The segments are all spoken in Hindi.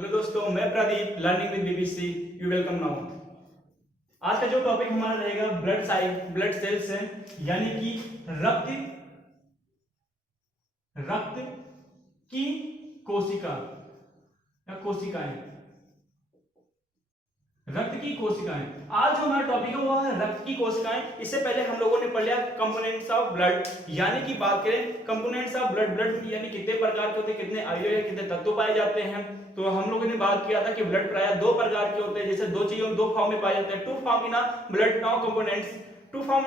हेलो दोस्तों, मैं Pradeep learning with BBC you welcome now. आज का जो टॉपिक हमारा रहेगा ब्लड सेल्स है, यानी कि रक्त रक्त की कोशिका या कोशिकाएं, रक्त की कोशिकाएं। आज जो हमारा टॉपिक है वो है रक्त की कोशिकाएं। इससे पहले हम लोगों ने पढ़ लिया कंपोनेंट्स ऑफ ब्लड, यानी कि बात करें कंपोनेंट्स ऑफ ब्लड यानी कितने प्रकार के होते हैं, कितने अवयव कितने तत्व पाए जाते हैं। तो हम लोगों ने बात किया था कि ब्लड प्राय दो प्रकार के होते हैं, जैसे दो चीजों दो फॉर्म में पाए जाते हैं। Two form in blood now components, two form.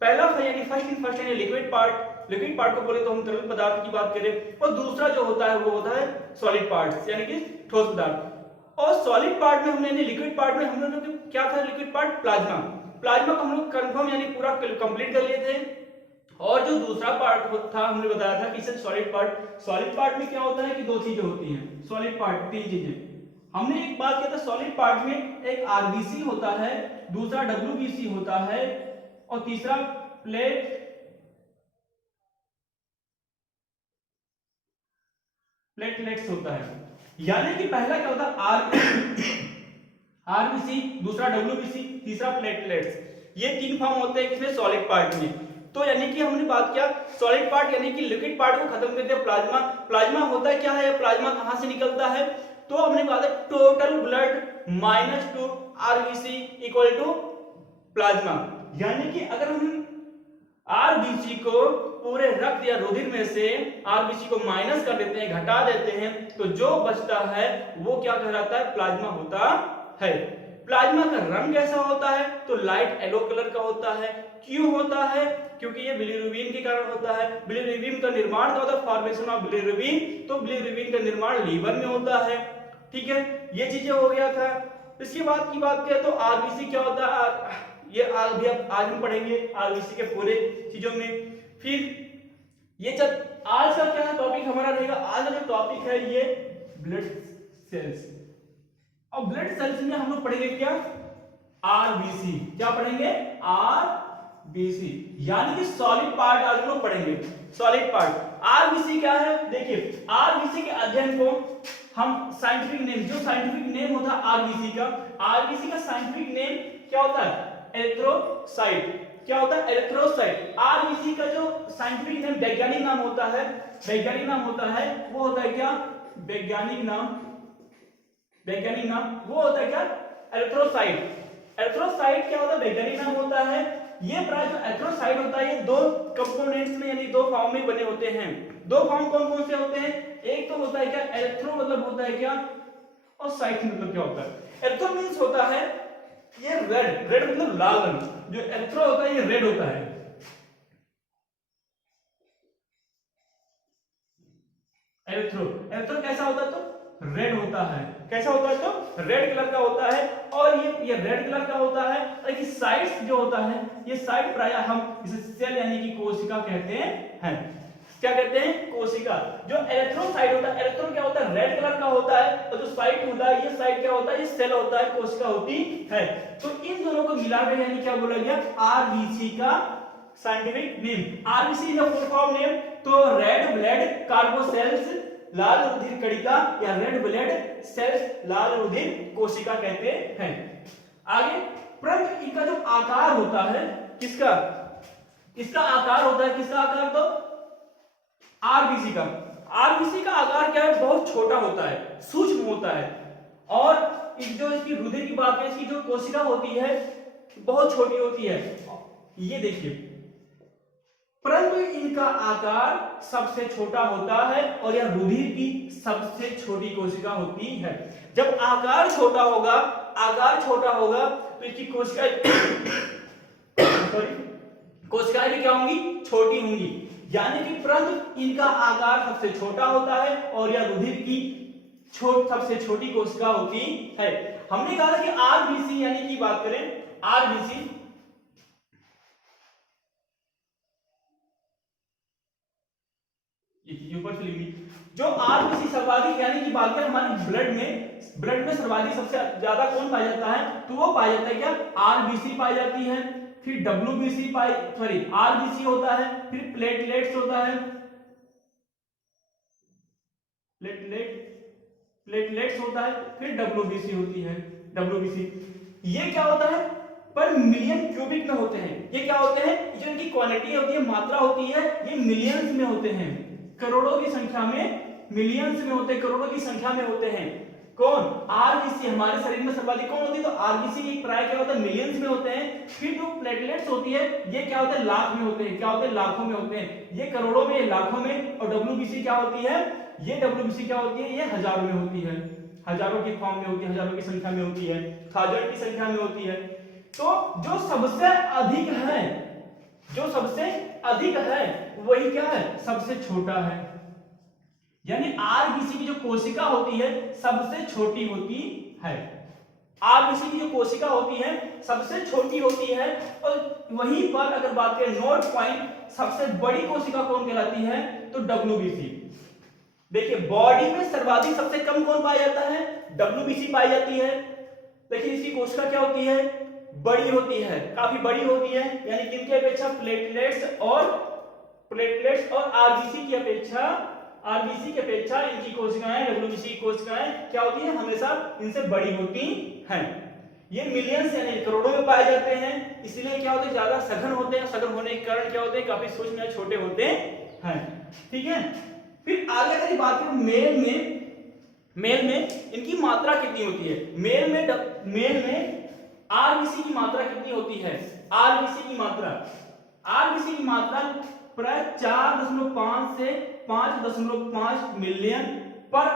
पहला यानी फर्स्ट यानी लिक्विड पार्ट को बोले तो हम तरल पदार्थ की बात करें, और दूसरा जो होता है वो होता है सॉलिड पार्ट यानी कि ठोस पदार्थ। और सॉलिड पार्ट में हमने लिक्विड पार्ट में हम लोगों ने क्या था, लिक्विड पार्ट प्लाज्मा को हम लोग कंफर्म यानी पूरा कंप्लीट कर लिए थे। और जो दूसरा पार्ट था हमने बताया था कि सॉलिड पार्ट में क्या होता है कि दो चीजें होती हैं। सॉलिड पार्ट तीन चीजें हमने एक बात किया था। सॉलिड पार्ट में एक आरबीसी होता है, दूसरा डब्ल्यूबीसी होता है, और तीसरा प्लेटलेट्स होता है। यानी कि पहला क्या होता है आरबीसी, दूसरा डब्ल्यूबीसी, तीसरा प्लेटलेट्स। ये तीन फॉर्म होते हैं किसमें, सॉलिड पार्ट में। तो यानी कि हमने बात किया सॉलिड पार्ट यानी कि लिक्विड पार्ट को खत्म करते हैं प्लाज्मा होता है क्या है, प्लाज्मा कहां से निकलता है। तो हमने बात है total blood minus to RBC equal to plasma. यानी कि अगर हम आरबीसी को पूरे रक्त या रुधिर में से आरबीसी को माइनस कर देते हैं, घटा देते हैं, तो जो बचता है वो क्या कहलाता है, प्लाज्मा होता है। प्लाज्मा का रंग कैसा होता है, तो लाइट येलो कलर का होता है। क्यों होता है, क्योंकि ये बिलिरुबिन के कारण होता है। बिलिरुबिन का निर्माण क्या होता है, फॉर्मेशन ऑफ बिलिरुबिन। तो बिलिरुबिन का निर्माण लीवर में होता है। ठीक है, ये चीजें हो गया था। इसके बाद की बात करें तो आरबीसी क्या होता है, ये अभी आज हम पढ़ेंगे आरबीसी के पूरे चीजों में। फिर ये जब आज का क्या टॉपिक हमारा रहेगा, आज का जो टॉपिक है ये ब्लड सेल्स। और ब्लड सेल्स में हम लोग पढ़ेंगे क्या, आरबीसी। क्या पढ़ेंगे, आरबीसी, यानी कि सॉलिड पार्ट आज हम लोग पढ़ेंगे। सॉलिड पार्ट आरबीसी क्या है, देखिए आरबीसी के अध्ययन को हम साइंटिफिक नेम, जो साइंटिफिक नेम होता है आरबीसी का साइंटिफिक नेम क्या होता है, एरिथ्रोसाइट। क्या होता है, एरिथ्रोसाइट। आरबीसी का जो साइंटिफिक नेम वैज्ञानिक नाम होता है वो होता है क्या, वैज्ञानिक नाम वो होता है क्या, एरिथ्रोसाइट। एरिथ्रोसाइट क्या होता है, वैज्ञानिक नाम होता है। ये प्राय जो एरिथ्रोसाइट होता है ये दो कंपोनेंट्स में यानी दो फॉर्म में बने होते हैं। दो फॉर्म कौन कौन से होते हैं, एक तो होता है क्या, एरिथ्रो मतलब होता है क्या, और साइट मतलब क्या होता है। एरिथ्रो मींस होता है ये रेड मतलब लाल रंग। जो एरिथ्रो होता है ये रेड होता है। एरिथ्रो कैसा होता है, तो रेड होता है। कैसा होता है, तो रेड कलर का होता है। और ये रेड कलर का होता है। और ये साइड्स जो होता है, ये साइड प्राय हम इसे सेल यानी कि कोशिका कहते हैं। क्या कहते हैं, कोशिका। जो एरिथ्रोसाइट होता है, एरिथ्रो क्या होता है, रेड कलर का होता है। और जो साइट होता है, ये साइट क्या होता है, ये सेल होता है, कोशिका होती है। तो इन दोनों को मिलाकर यानी क्या बोला गया, आरबीसी का scientific name. RBC is the full form name. तो रेड ब्लड कार्बोसेल्स, लाल रुधिर कणिका या रेड ब्लड सेल्स, लाल रुधिर कोशिका कहते हैं। आगे परंतु इनका जो आकार होता है, किसका, इसका आकार होता है, किसका आकार, तो आरबीसी का आकार क्या है, बहुत छोटा होता है, सूक्ष्म होता है। और जो इसकी रुधिर की बात है, इसकी जो कोशिका होती है बहुत छोटी होती है। ये देखिए, परंतु इनका आकार सबसे छोटा होता है और यह रुधिर की सबसे छोटी कोशिका होती है। जब आकार छोटा होगा तो इसकी कोशिकाएं भी क्या होंगी, छोटी होंगी। यानी कि परंतु इनका आकार सबसे छोटा होता है और यह रुधिर की सबसे छोटी कोशिका होती है। हमने कहा था कि आरबीसी यानी कि बात करें आरबीसी, ऊपर से लिखी, जो आरबीसी सर्वाधिक यानी कि बात करें हमारे ब्लड में सर्वाधिक सबसे ज्यादा कौन पाया जाता है, तो वो पाया जाता है क्या, आरबीसी पाई जाती है। फिर डब्ल्यूबीसी आरबीसी होता है। फिर प्लेटलेट्स होता है, प्लेटलेट प्लेटलेट्स होता है, फिर डब्ल्यूबीसी होती है। डब्ल्यूबीसी ये क्या होता है, पर मिलियन क्यूबिक में होते हैं। ये क्या होते हैं, जो इनकी क्वांटिटी होती है, मात्रा होती है, ये मिलियंस में होते हैं, करोड़ों की संख्या में, मिलियंस में होते हैं, करोड़ों की संख्या में होते हैं। कौन, आरबीसी। हमारे शरीर में सर्वाधिक कौन होती है, तो आरबीसी की प्राय क्या होता है, मिलियंस में होते हैं। फिर जो प्लेटलेट्स होती है ये क्या होते हैं, लाख में होते हैं। क्या होते हैं, लाखों में होते हैं। ये करोड़ों में, लाखों में। और डब्ल्यूबीसी क्या होती है, ये डब्ल्यूबीसी क्या होती है, ये हजारों में होती है, हजारों की फॉर्म में होती है, हजारों की संख्या में होती है, थाउजेंड की संख्या में होती है। तो जो सबसे अधिक है, जो सबसे अधिक है वही क्या है, सबसे छोटा है। यानी आरबीसी की जो कोशिका होती है सबसे छोटी होती है। आरबीसी की जो कोशिका होती है सबसे छोटी होती है। और वहीं पर अगर बात करें नोट पॉइंट, सबसे बड़ी कोशिका कौन कहलाती है, तो डब्ल्यूबीसी। देखिए बॉडी में सर्वाधिक सबसे कम कौन पाया जाता है, डब्ल्यूबीसी पाई जाती है। देखिए इसकी कोशिका क्या होती है, बड़ी होती है, काफी बड़ी होती है। यानी किनकी अपेक्षा, प्लेटलेट्स और आरबीसी की अपेक्षा, आरबीसी की अपेक्षा इनकी कोशिकाएं, डब्ल्यूबीसी की कोशिकाएं क्या होती हैं, हमेशा इनसे बड़ी होती हैं। ये मिलियंस यानी करोड़ों में पाए जाते हैं, इसलिए क्या होते हैं, ज्यादा सघन होते हैं। सघन होने के कारण क्या होते हैं, काफी सूक्ष्म या छोटे होते हैं। ठीक है। फिर आगे अगर बात करें मेल में इनकी मात्रा कितनी होती है, मेल में आरबीसी की मात्रा कितनी होती है, आरबीसी की मात्रा प्राय 4.5 से 5.5 मिलियन पर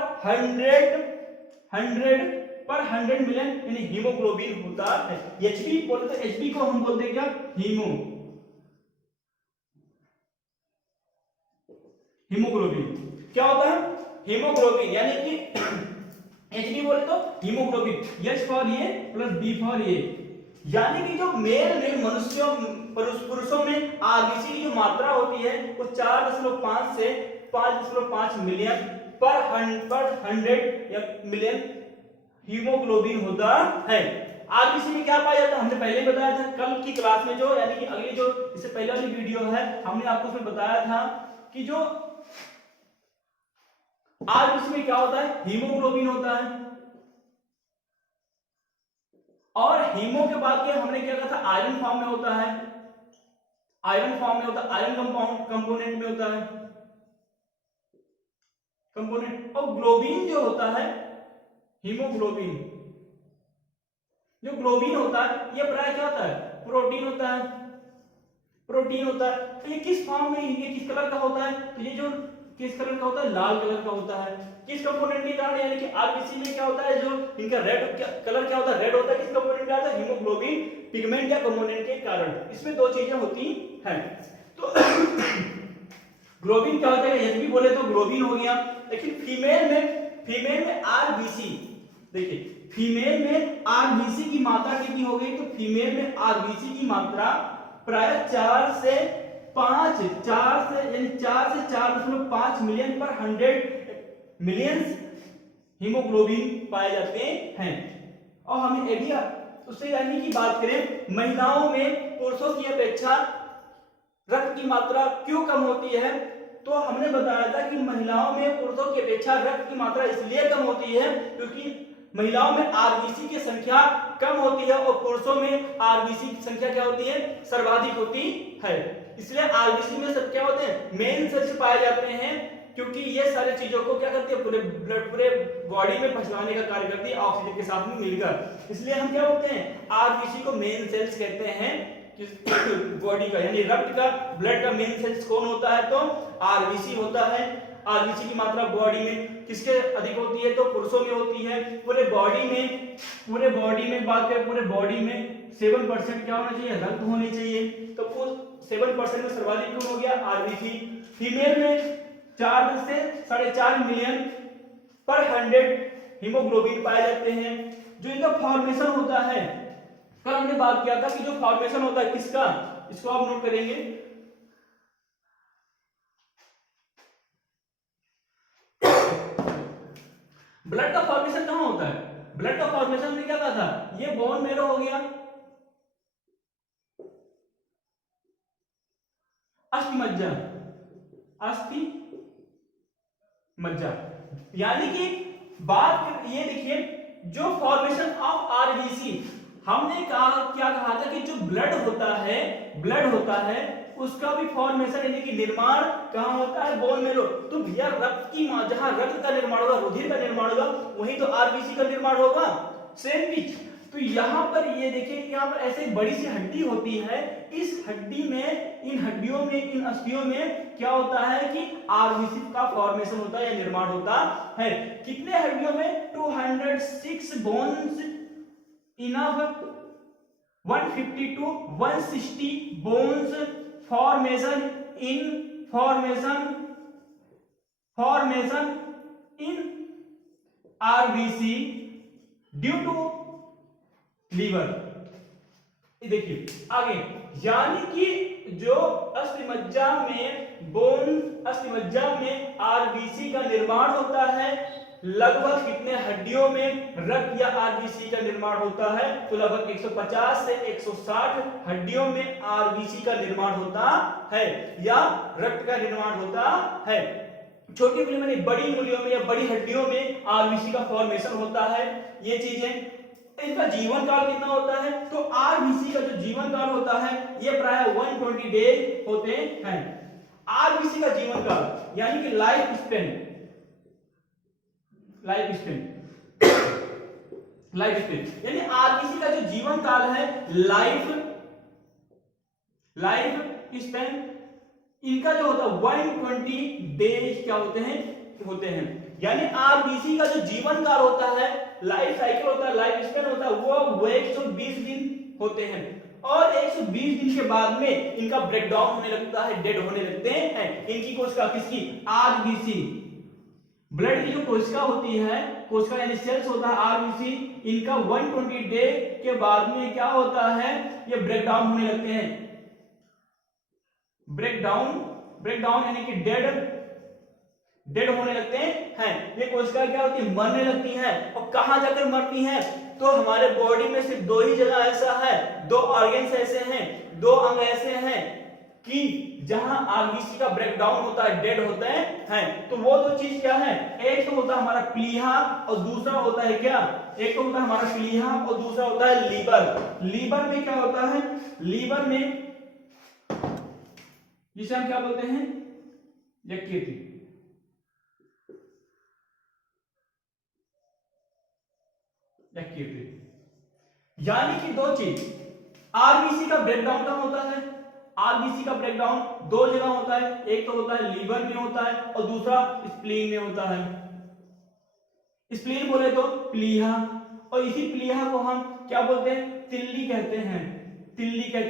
100 मिलियन यानी हीमोग्लोबिन होता है। एचबी बोलते हैं, एचबी को हम बोलते हैं क्या, हीमोग्लोबिन। क्या होता है, हीमोग्लोबिन। यानी कि एचबी बोले तो haemoglobin, H for A plus B for A. यानी कि जो मेल में मनुष्यों, पुरुषों में आरबीसी की जो मात्रा होती है वो 4.5 से 5.5 मिलियन पर 100 या मिलियन हीमोग्लोबिन होता है। आरबीसी में क्या पाया जाता है, हमने पहले बताया था कल की क्लास में, जो यानी कि अगली जो इससे पहले वाली वीडियो है, हमने आपको उसमें बताया था कि जो आरबीसी में क्या होता है, हीमोग्लोबिन होता है। और हीमो के बाद के हमने क्या कहा था, आयरन फॉर्म में होता है, आयरन फॉर्म में होता है, आयरन कंपोनेंट में होता है, कंपोनेंट। और ग्लोबिन जो होता है, हीमोग्लोबिन, जो ग्लोबिन होता है ये प्राय क्या होता है, प्रोटीन होता है, प्रोटीन होता है। तो ये किस फॉर्म में, ये किस कलर का होता है, तो ये जो किस कलर का होता है, लाल कलर का होता है। किस कंपोनेंट के कारण, यानी कि आरबीसी में क्या होता है, जो इनका रेड कलर क्या होता है, रेड होता है, किस कंपोनेंट का होता है, हीमोग्लोबिन पिगमेंट या कंपोनेंट के कारण। इसमें दो चीजें होती हैं। तो ग्लोबिन क्या होता है, एचबी बोले तो ग्लोबिन हो गया। लेकिन फीमेल में आरबीसी, देखिए फीमेल में आरबीसी की मात्रा कितनी हो गई, तो फीमेल में आरबीसी की मात्रा प्राय 4 से 4.5 मिलियन पर 100 मिलियंस हीमोग्लोबिन पाए जाते हैं। और हमें ये भी उससे यानी कि बात करें, महिलाओं में पुरुषों की अपेक्षा रक्त की मात्रा क्यों कम होती है, तो हमने बताया था कि महिलाओं में पुरुषों की अपेक्षा रक्त की मात्रा इसलिए कम होती है क्योंकि महिलाओं में आरबीसी की संख्या कम होती है और पुरुषों में आरबीसी की संख्या क्या होती है, सर्वाधिक होती है। इसलिए आरबीसी में सब क्या होते हैं, मेन सेल्स पाए जाते हैं, क्योंकि ये सारी चीजों को क्या करती है, पूरे बॉडी में फैलाने का कार्य करती है ऑक्सीजन के साथ में मिलकर। इसलिए हम क्या बोलते हैं, आरबीसी को मेन सेल्स कहते हैं बॉडी का, यानी रक्त का, ब्लड का मेन सेल्स कौन होता है, तो आरबीसी होता है। आरबीसी की मात्रा बॉडी में किसके अधिक होती है, तो पुरुषों में होती है। पूरे बॉडी में बात करें, पूरे बॉडी में 7% क्या होना चाहिए, रक्त होने चाहिए। तो 7% में सर्वाधिक कौन हो गया, आरबीसी। फीमेल में 4 से 4.5 मिलियन पर 100 हीमोग्लोबिन पाए जाते हैं। जो इनका फॉर्मेशन होता है, कल हमने बात किया था कि जो फॉर्मेशन होता है किसका, इसको आप नोट करेंगे, ब्लड का फॉर्मेशन कहां होता है, ब्लड का फॉर्मेशन में क्या कहा था, ये बोन मेरो हो गया, अस्थि मज्जा, यानी कि ये देखिए, जो फॉर्मेशन ऑफ आरबीसी, हमने क्या कहा था कि जो ब्लड होता है उसका भी फॉर्मेशन यानी कि निर्माण कहाँ होता है, बोन मैरो। तो भैया रक्त की जहां रक्त का निर्माण होगा, रुधिर का निर्माण होगा, वहीं तो आरबीसी का निर्माण होगा। Same pitch. तो यहाँ पर ये देखिए, यहाँ पर ऐसे बड़ी सी हड्डी होती है, इस हड्डी में, इन हड्डियों में, इन अस्थियों में क्या होता है कि आरबीसी का फॉर्मेशन होता है या निर्माण होता है। कितने हड्डियों में? 206 bones enough 150 to 160 bones formation in RBC due to liver। देखिए आगे, यानी कि जो अस्थिमज्जा में आरबीसी का निर्माण होता है, लगभग कितने हड्डियों में रक्त या आरबीसी का निर्माण होता है? तो लगभग 150 से 160 हड्डियों में आरबीसी का निर्माण होता है या रक्त का निर्माण होता है। छोटी उंगली में, बड़ी उंगलियों में या बड़ी हड्डियों में आरबीसी का फॉर्मेशन होता है। ये चीजें, इनका जीवन काल कितना होता है? तो आरबीसी का जो जीवन काल होता है ये प्राय 120 डेज होते हैं। आरबीसी का जीवन काल यानी कि लाइफ स्पेन यानी आरबीसी का जो जीवन काल है, लाइफ स्पेन इनका जो होता है 120 डेज क्या होते हैं। यानी आरबीसी का जो जीवन काल होता है, लाइफ साइकिल होता है, लाइफ स्पेन होता है, वो 120 दिन होते हैं। और 120 दिन के बाद में इनका ब्रेकडाउन होने लगता है, डेड होने लगते हैं। इनकी कोशिका, किसकी? आरबीसी, ब्लड की जो कोशिका होती है, कोशिका यानी सेल्स होता है आरबीसी, इनका 120 डे के बाद में क्या होता है? ये ब्रेकडाउन होने लगते हैं। ब्रेकडाउन यानी कि डेड होने लगते हैं। ये कोशिका क्या होती है? मरने लगती हैं। और कहां जाकर मरती हैं? तो हमारे बॉडी में सिर्फ दो ही जगह ऐसा है, दो ऑर्गन्स ऐसे हैं, दो अंग ऐसे हैं कि जहां आरबीसी का ब्रेकडाउन होता है, डेड होते हैं। तो वो दो चीज क्या है? एक तो होता है हमारा प्लीहा और दूसरा होता है क्या? एक तो होता है हमारा प्लीहा और दूसरा होता है लीवर। लीवर में क्या होता है? लीवर में जिसे हम क्या बोलते हैं? यकृत। यानी कि दो चीज, आरबीसी का ब्रेकडाउन कहां होता है? आरबीसी का ब्रेकडाउन दो जगह होता है, एक तो होता है लीवर में होता है और दूसरा स्प्लीन में होता है। स्प्लीन बोले तो प्लीहा, और इसी प्लीहा को हम क्या बोलते हैं? तिल्ली कहते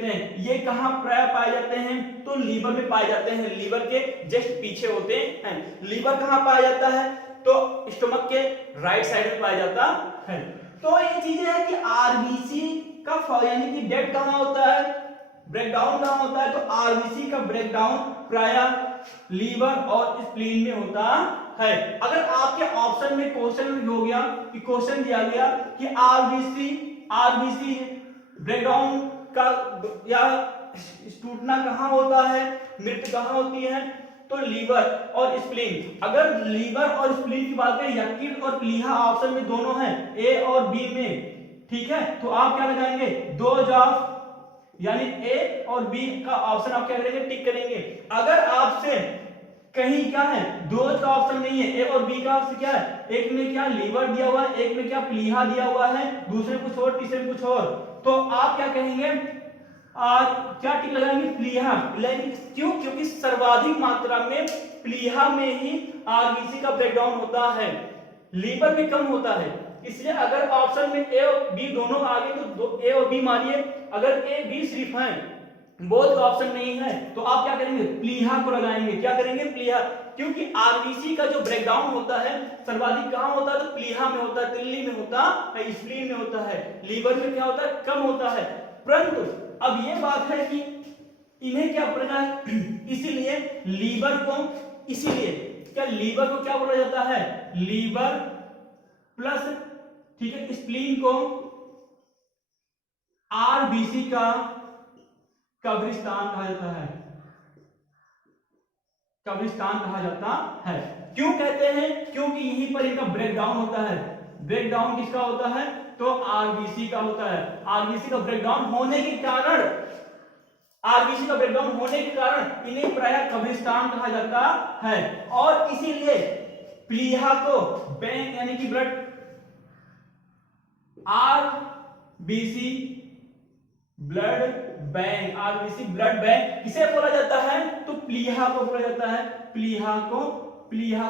हैं। ये कहां प्राय पाए जाते हैं? तो लीवर में पाए जाते हैं, लीवर के जस्ट पीछे होते हैं। लीवर कहां पाया जाता है? तो स्टमक के राइट साइड में पाया जाता है। तो ये चीजें हैं कि आरबीसी का यानी कि डेड कहां होता है, ब्रेकडाउन कहां होता है? तो आरबीसी का ब्रेकडाउन प्राय लीवर और स्प्लीन में होता है। अगर आपके ऑप्शन में क्वेश्चन हो गया कि क्वेश्चन दिया गया कि आरबीसी ब्रेकडाउन का या टूटना कहां होता है, मृत्यु कहां होती है? तो लीवर और स्प्लीन। अगर लीवर और स्प्लीन की बात करें, यकृत और प्लीहा ऑप्शन में दोनों हैं, ए और बी में, ठीक है, तो आप क्या लगाएंगे? डोज ऑफ, यानी ए और बी का ऑप्शन आप क्या करेंगे? टिक करेंगे। अगर आपसे कहीं क्या है, डोज का ऑप्शन नहीं है, ए और बी का ऑप्शन क्या है? एक में क्या लीवर दिया हुआ है, एक में क्या प्लीहा दिया हुआ है, दूसरे कुछ और, तीसरे में कुछ और, तो आप क्या कहेंगे? क्या टिक लगाएंगे? प्लीहा। क्यों? क्योंकि सर्वाधिक मात्रा में प्लीहा में ही आरबीसी का ब्रेकडाउन होता है, लीवर में कम होता है। इसलिए अगर ऑप्शन में ए और बी दोनों आ गए तो ए और बी मानिए। अगर ए बी सिर्फ है, बोथ ऑप्शन नहीं है, तो आप क्या करेंगे? प्लीहा को लगाएंगे। क्या करेंगे? प्लीहा। क्योंकि आरबीसी का जो ब्रेकडाउन होता है सर्वाधिक कहां होता है? तो प्लीहा में होता है, तिल्ली में होता है, स्प्लीन में होता है। लीवर में क्या होता है? कम होता है। परंतु अब ये बात है कि इन्हें क्या बोला है? इसीलिए लीवर को, क्या लीवर को क्या बोला जाता है? लीवर प्लस, ठीक है, स्प्लीन को आरबीसी का कब्रिस्तान कहा जाता है। क्यों कहते हैं? क्योंकि यहीं पर इनका ब्रेकडाउन होता है। ब्रेकडाउन किसका होता है? तो आरबीसी का होता है। आरबीसी का ब्रेकडाउन होने के कारण, आरबीसी का ब्रेकडाउन होने के कारण इन्हें प्रायः कब्रिस्तान कहा जाता है। और इसीलिए प्लीहा को बैंक यानी कि blood RBC blood bank, RBC blood bank किसे बोला जाता है? तो प्लीहा को बोला जाता है। प्लीहा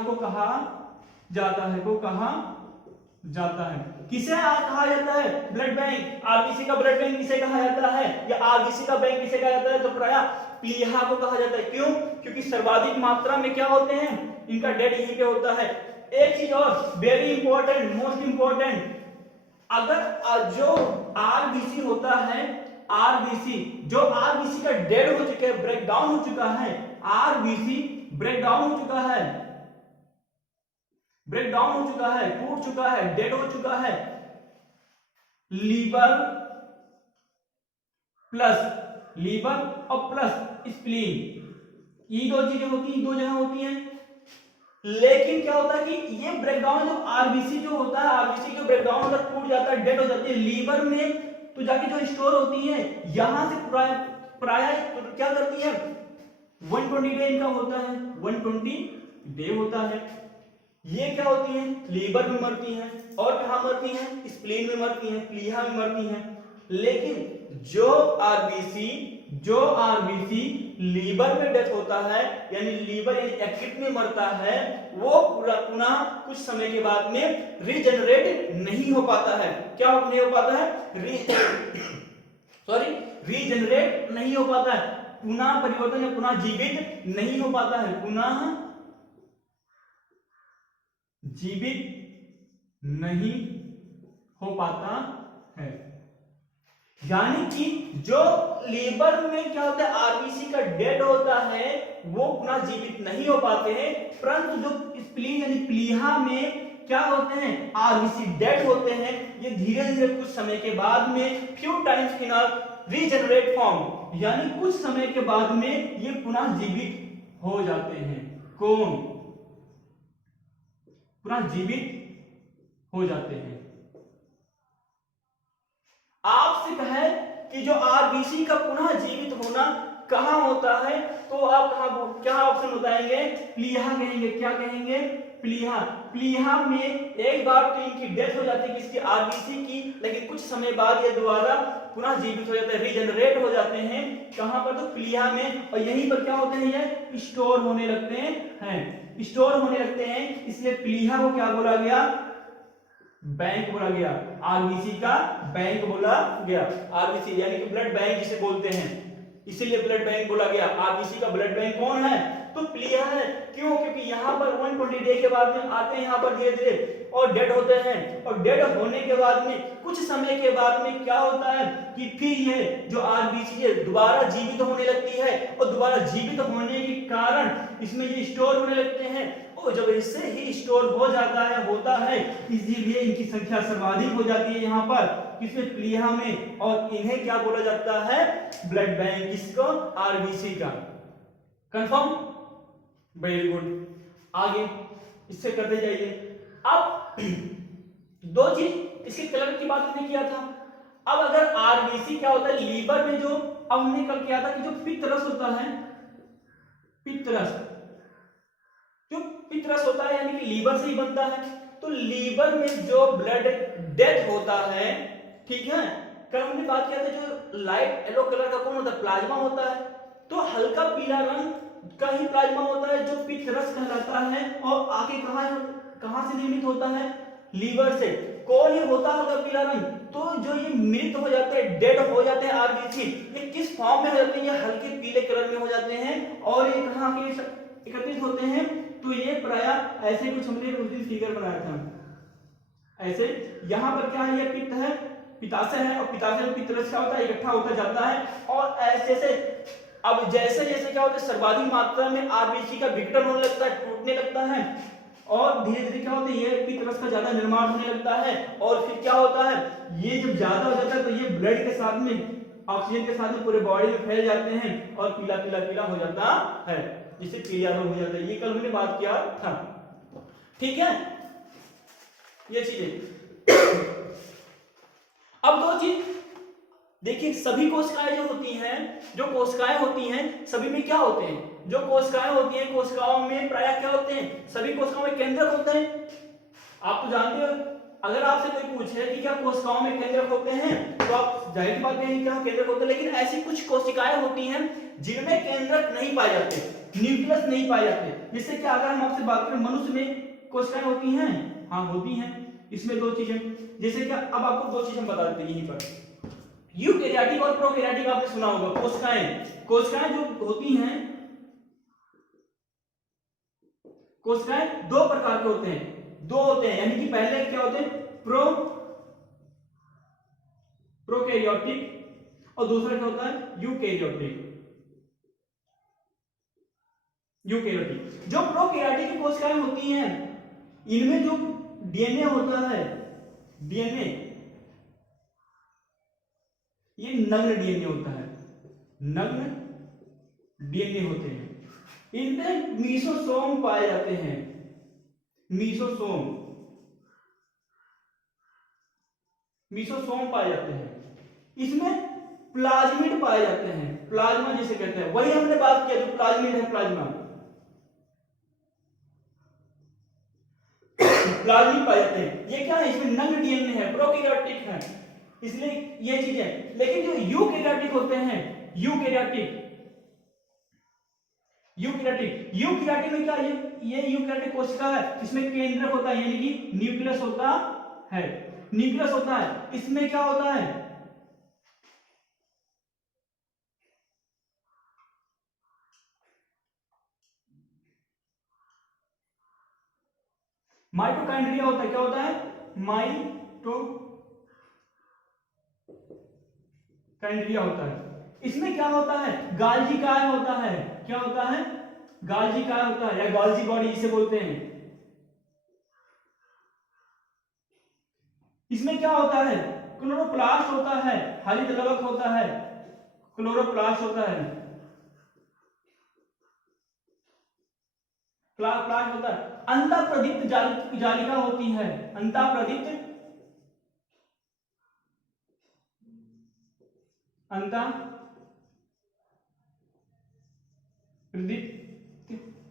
को कहा जाता है, को कहा जाता है। किसे कहा जाता है? Blood bank. आरबीसी का ब्लड बैंक किसे कहा जाता है, या आरबीसी का बैंक किसे कहा जाता है? तो प्रायः प्लीहा को कहा जाता है। क्यों? क्योंकि सर्वाधिक मात्रा में क्या होते हैं, इनका डेड यहीं पे होता है। एक चीज और वेरी इंपॉर्टेंट, मोस्ट इंपॉर्टेंट, अगर जो आरबीसी होता है, आरबीसी जो आरबीसी का डेड हो चुका है, ब्रेकडाउन हो चुका है, आरबीसी ब्रेकडाउन हो चुका है, ब्रेकडाउन हो चुका है, टूट चुका है, डेड हो चुका है, लीवर और प्लस स्प्लीन, ये दो चीजें होती हैं, दो जगह होती हैं। लेकिन क्या होता है कि ये ब्रेकडाउन जो आरबीसी जो होता है, आरबीसी जो ब्रेकडाउन होता है, टूट जाता है, डेड हो जाती है लीवर में, तो जाके जो स्टोर होती है यहां से प्राय क्या करती है, 120 डे इनका होता है, 120 डे होता है। ये क्या होती है? लीवर में मरती हैं। और कहां मरती हैं? स्प्लीन में मरती हैं, प्लीहा में मरती हैं। लेकिन जो आरबीसी लीवर में डेथ होता है, यानी लीवर यानी एक्टिव में मरता है, वो पुनः कुछ समय के बाद में रीजनरेट नहीं हो पाता है। क्या नहीं हो पाता है? रीजनरेट नहीं हो पाता है, पुनः परिवर्तन या पुनः जीवित नहीं हो पाता है, पुनः जीवित नहीं हो पाता है। यानी कि जो लीवर में क्या होता है, आरबीसी का डेड होता है, वो पुनः जीवित नहीं हो पाते हैं, परंतु जो स्प्लीन यानी प्लीहा में क्या होते हैं, आरबीसी डेड होते हैं, ये धीरे धीरे कुछ समय के बाद में few times in regenerate form, यानी कुछ समय के बाद में ये पुनः जीवित हो जाते हैं। कौन? पुनः जीवित हो जाते हैं। आपसे कहे कि जो आरबीसी का पुनः जीवित होना कहां होता है, तो आप क्या ऑप्शन बताएंगे? प्लीहा कहेंगे। क्या कहेंगे? प्लीहा। प्लीहा में एक बार तो इनकी डेथ हो जाती है, किसकी? आरबीसी की, लेकिन कुछ समय बाद ये दोबारा पुनः जीवित हो जाते हैं, रीजनरेट हो जाते हैं। कहां पर? तो प्लीहा में। और यहीं पर क्या होते हैं, ये स्टोर होने लगते हैं, स्टोर होने लगते हैं। इसलिए प्लीहा को क्या बोला गया? बैंक बोला गया। आरबीसी का बैंक बोला गया। आरबीसी यानी कि ब्लड बैंक जिसे बोलते हैं, इसीलिए ब्लड बैंक बोला गया। आरबीसी का ब्लड बैंक कौन है? तो प्लीहा है। क्यों? क्योंकि यहाँ पर 120 डे के बाद में आते हैं यहाँ पर धीरे धीरे और डेड होते हैं, और डेड होने के बाद में कुछ समय के बाद में क्या होता है कि फिर ये जो आरबीसी है दोबारा जीवित होने लगती है, और दोबारा जीवित होने के कारण इसमें ये स्टोर होने लगते हैं, और जब इससे ही स्टोर हो जाता है, होता है, इसीलिए इनकी संख्या सर्वाधिक हो जाती है यहाँ पर, किसमें? प्लीहा में। और इन्हें क्या बोला जाता है? Blood bank. किसको? आरबीसी का। कंफर्म? Very good. आगे इससे करते जाइए। अब दो चीज, इसके कलर की बात हमने किया था। अब अगर आरबीसी क्या होता है लीवर में, जो अब हमने कल किया था कि जो पित्तरस होता है, पित्तरस जो पित्तरस होता है यानी कि लीवर से ही बनता है, तो लीवर में जो ब्लड डेथ होता है, ठीक है, कल हमने बात किया था जो लाइट येलो कलर का कौन होता है? प्लाज्मा होता है। तो हल्का पीला रंग का ही प्लाज्मा होता है जो पित्तरस कहलाता है, और आगे कहां से निर्मित होता है? लीवर से। कौन ये होता है हल्का पीला रंग? तो जो ये मृत हो जाते हैं, डेड हो जाते हैं आरबीसी, ये किस फॉर्म में हो जाते हैं? ये हल्के पीले कलर में हो जाते हैं। और ये कहां के एकत्रित होते हैं? तो ये प्रायः ऐसे कुछ हमने उस दिन फिगर बनाया था, ऐसे। यहां पर क्या है? ये पित्त है, पित्ताशय है, और पित्ताशय में पित्तरस क्या होता है? इकट्ठा होता जाता है, और ऐसे से अब जैसे जैसे क्या होता है, सर्वाधिक मात्रा में आरबीसी का विघटन होने लगता है, टूटने लगता है, और धीरे धीरे क्या होता है, ये पित्तरस का ज्यादा निर्माण होने लगता है। और फिर क्या होता है, ये जब ज्यादा हो जाता है तो ये ब्लड के साथ में, ऑक्सीजन के साथ में पूरे बॉडी में फैल जाते हैं, और पीला पीला पीला हो जाता है, जिससे पीलिया रोग हो जाता है। ये कल हमने बात किया था। ठीक है, ये चीजें। अब दो चीज देखिए, सभी कोशिकाएं जो होती हैं, जो कोशिकाएं होती हैं, सभी में क्या होते हैं, जो कोशिकाएं होती हैं, कोशिकाओं में प्रायः क्या होते हैं, सभी कोशिकाओं में केंद्रक होते हैं। आप तो जानते हो, अगर आपसे कोई पूछे कि क्या कोशिकाओं में केंद्रक होते हैं, तो आप जाहिर बात है कि क्या केंद्रक होते हैं, लेकिन ऐसी कुछ कोशिकाएं होती हैं जिनमें केंद्रक नहीं पाए जाते, न्यूक्लियस नहीं पाए जाते। जैसे कि अगर हम आपसे बात करें, मनुष्य में कोशिकाएं होती हैं, हाँ होती हैं। इसमें दो चीजें, जैसे कि अब आपको दो चीजें बता देते हैं यहीं पर, यूकैरियोटिक और प्रोकैरियोटिक आपने सुना होगा। कोशिकाएं जो होती हैं, कोशिकाएं दो प्रकार के होते हैं, दो होते हैं, यानी कि पहले क्या होते हैं, प्रोकैरियोटिक और दूसरा क्या होता है, यूकैरियोटिक। जो प्रोकैरियोटिक की कोशिकाएं होती हैं, इनमें जो डीएनए होता है, डीएनए ये नग्न डीएनए होता है, नग्न डीएनए होते हैं। इनमें मीसोसोम पाए जाते हैं, मीसोसोम पाए जाते हैं। इसमें प्लाज्मिड पाए जाते हैं, प्लाज्मा जिसे कहते हैं, वही हमने बात किया जो प्लाज्मिड है, प्लाज्मिड पाए जाते हैं। ये क्या है, इसमें नग्न डीएनए है, प्रोकैरियोटिक है, इसलिए ये चीजें। लेकिन जो यूकैरियोटिक होते हैं, यूकैरियोटिक में क्या, ये यूकैरियोटिक कोशिका है, इसमें केंद्रक होता है, यानी कि न्यूक्लियस होता है, इसमें क्या होता है, माइटोकॉन्ड्रिया होता है। क्या होता है, माइटोकॉन्ड्रिया होता है। इसमें क्या होता है, गाल्जी काय होता है। क्या होता है, गाल्जी काय होता है, या गाल्जी बॉडी जिसे बोलते हैं। इसमें क्या होता है, क्लोरोप्लास्ट होता है, हरित लवक होता है, क्लोरोप्लास्ट होता है, प्लास्ट होता है। अंतःप्रदीप्त जालिका होती है, अंतःप्रदीप्त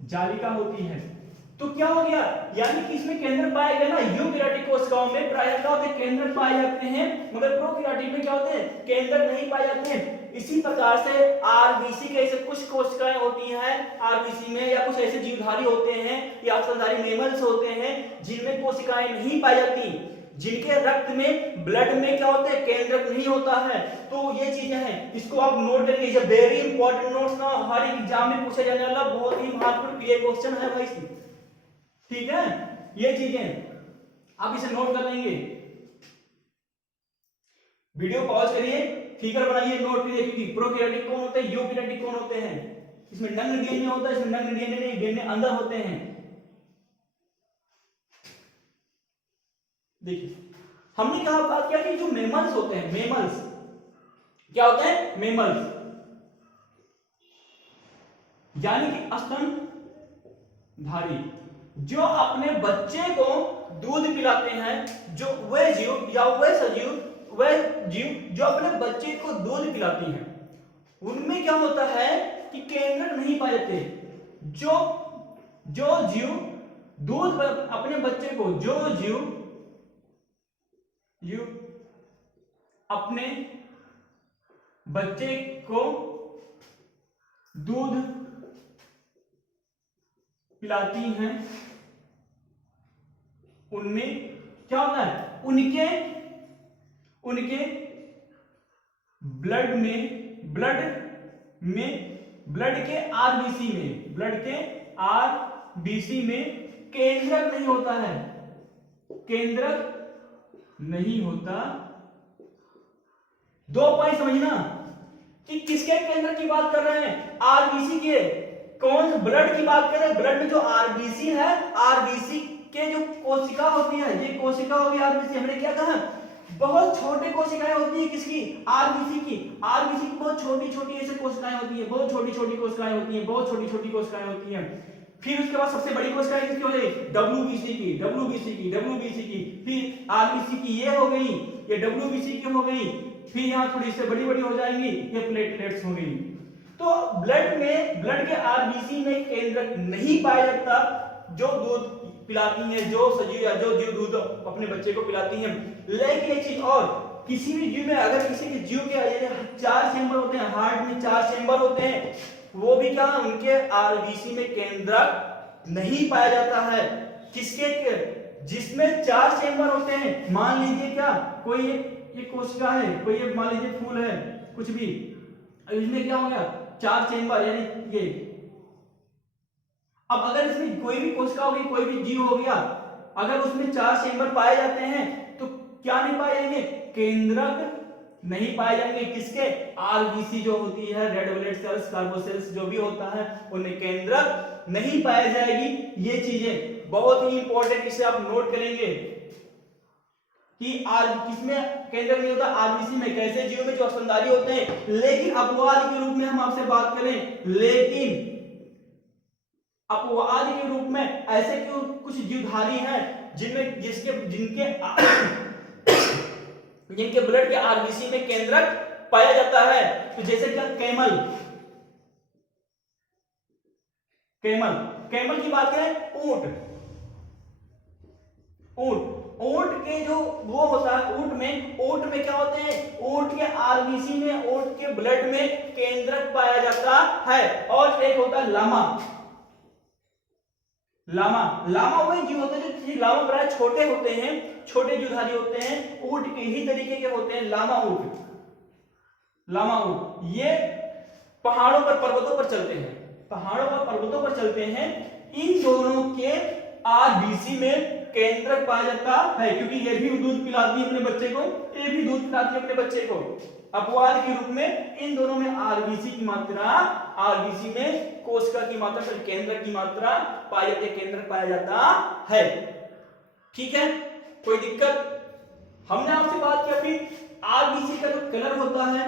जालिका होती है। तो क्या हो गया, यानी कि इसमें केंद्र पाए गए ना, यूकैरियोटिक कोशिकाओं में प्रायः क्या होते हैं, केंद्र पाए जाते हैं, मगर प्रोकैरियोटिक में क्या होते हैं, केंद्र नहीं पाए जाते हैं। इसी प्रकार से आरबीसी के ऐसे कुछ कोशिकाएं होती हैं, आरबीसी में, या कुछ ऐसे जीवधारी होते हैं या स्तनधारी मैमल्स होते हैं जिनमें कोशिकाएं नहीं पाई जाती, जिनके रक्त में, ब्लड में क्या होता है, केंद्रक नहीं होता है। तो ये चीजें हैं, इसको आप नोट कर लीजिए, वेरी इंपॉर्टेंट नोट्स ना, हर एग्जाम में पूछे जाने वाला बहुत ही महत्वपूर्ण ये क्वेश्चन है भाई, ठीक है। ये चीजें आप इसे नोट कर लेंगे, वीडियो पॉज करिए, फिगर बनाइए, नोट करिए, क्योंकि प्रोकैरियोटिक कौन होते हैं, यूकैरियोटिक कौन होते हैं। इसमें नग्न डीएनए होता है, इसमें नग्न डीएनए नहीं, डीएनए अंदर होते हैं। देखिए, हमने कहा बात किया कि जो मेमल्स होते हैं, मेमल्स क्या होते हैं, मेमल्स यानी कि स्तनधारी, जो अपने बच्चे को दूध पिलाते हैं, जो वे जीव या वे सजीव, वे जीव जो अपने बच्चे को दूध पिलाती हैं, उनमें क्या होता है कि केंद्रक नहीं पाए जाते। जो जीव दूध अपने बच्चे को, जो जीव अपने बच्चे को दूध पिलाती हैं, उनमें क्या होता है, उनके ब्लड के आरबीसी में केंद्रक नहीं होता है, केंद्रक नहीं होता। दो पॉइंट समझना कि किसके केंद्र की बात कर रहे हैं, आरबीसी के। कौन, ब्लड की बात कर रहे हैं, ब्लड में जो आरबीसी है, आरबीसी के जो कोशिका होती है, ये कोशिका होगी आरबीसी। हमने क्या कहा, बहुत छोटे कोशिकाएं होती है, किसकी, आरबीसी की। आरबीसी की बहुत छोटी छोटी ऐसे कोशिकाएं होती है, बहुत छोटी छोटी कोशिकाएं होती है, बहुत छोटी छोटी कोशिकाएं होती हैं। फिर उसके बाद सबसे बड़ी कोशिका किसकी हो गई, डब्ल्यूबीसी की, डब्ल्यूबीसी की, डब्ल्यूबीसी की, फिर आरबीसी की ये हो गई, ये डब्ल्यूबीसी की हो गई, फिर यहाँ थोड़ी से बड़ी बड़ी हो जाएंगी, ये प्लेटलेट्स हो गई। तो ब्लड के आरबीसी में केंद्रक नहीं पाया जाता, जो दूध पिलाती हैं, जो सजीव या जो जीव दूध अपने बच्चे को पिलाती हैं। लेकिन एक चीज और, किसी भी जीव में अगर किसी भी जीव के 4 चेंबर होते हैं, हार्ट में 4 चेंबर होते हैं, वो भी क्या उनके आरबीसी में केंद्रक नहीं पाया जाता है। किसके, जिसमें 4 चेंबर होते हैं, मान लीजिए क्या कोई ये कोशिका है, कोई ये मान लीजिए फूल है, कुछ भी, इसमें क्या हो गया 4 चेंबर, यानी ये। अब अगर इसमें कोई भी कोशिका होगी, कोई भी जीव हो गया, अगर उसमें 4 चेंबर पाए जाते हैं तो क्या नहीं पाए जाएंगे, केंद्रक नहीं पाए जाएंगे। किसके, आरबीसी जो होती है, रेड ब्लड सेल्स, कार्बोसेल्स जो भी होता है, उनमें केंद्रक नहीं पाई जाएगी। ये चीजें बहुत ही इंपॉर्टेंट, इसे आप नोट करेंगे कि किसमें केंद्रक नहीं होता, आरबीसी में। कैसे जीव में जो स्तनधारी होते हैं, लेकिन अपवाद के रूप में हम आपसे बात करें, लेकिन अपवाद के रूप में ऐसे क्यों कुछ जीवधारी हैं जिनमें जिनके ब्लड के आरबीसी में केंद्रक पाया जाता है। तो जैसे क्या, कैमल कैमल की बात करें, ऊंट के जो वो होता है, ऊंट में क्या होते हैं, ऊंट के आरबीसी में, ऊंट के ब्लड में केंद्रक पाया जाता है। और एक होता है लामा वही जीव होते हैं जो लामा प्राय छोटे होते हैं, छोटे जीवधारी होते हैं, ऊंट के ही तरीके के होते हैं लामा ऊंट। ये पहाड़ों पर, पर्वतों पर चलते हैं। इन दोनों के आरबीसी में केंद्रक पाया जाता है, क्योंकि ये भी दूध पिलाती है अपने बच्चे को, ये भी दूध पिलाती है अपने बच्चे को। अपवाद के रूप में इन दोनों में आरबीसी की मात्रा, आरबीसी में कोशिका की मात्रा, केंद्रक की मात्रा पाई जाती है, केंद्रक पाया जाता है। ठीक है, कोई दिक्कत। हमने आपसे बात की अभी आरबीसी का जो कलर होता है,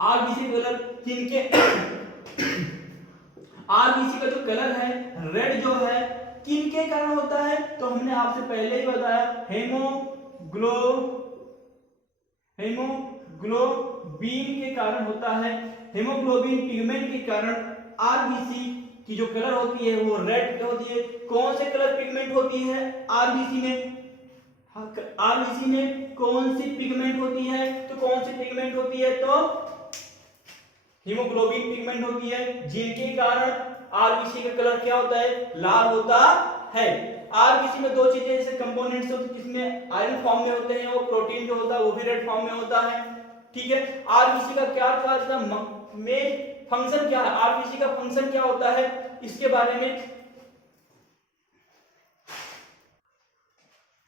आरबीसी कलर किनके आरबीसी का जो कलर है, रेड जो है, किनके कारण होता है, तो हमने आपसे पहले ही बताया, हेमोग्लोबिन के कारण होता है। हेमोग्लोबिन पिगमेंट के कारण आरबीसी की जो कलर होती है वो रेड होती है। कौन से कलर पिगमेंट होती है आरबीसी में, आरबीसी में कौन सी पिगमेंट होती है, तो कौन सी पिगमेंट होती है, तो हीमोग्लोबिन पिगमेंट होती है, जिनके कारण आरबीसी का कलर क्या होता है, लाल होता है। आरबीसी में 2 चीजें जैसे कंपोनेंट्स होते हैं, जिसमें आयरन फॉर्म में होते हैं, वो प्रोटीन जो होता है वो भी रेड फॉर्म में होता है। ठीक है, आरबीसी का क्या फंक्शन क्या है, आरबीसी का फंक्शन क्या होता है, इसके बारे में,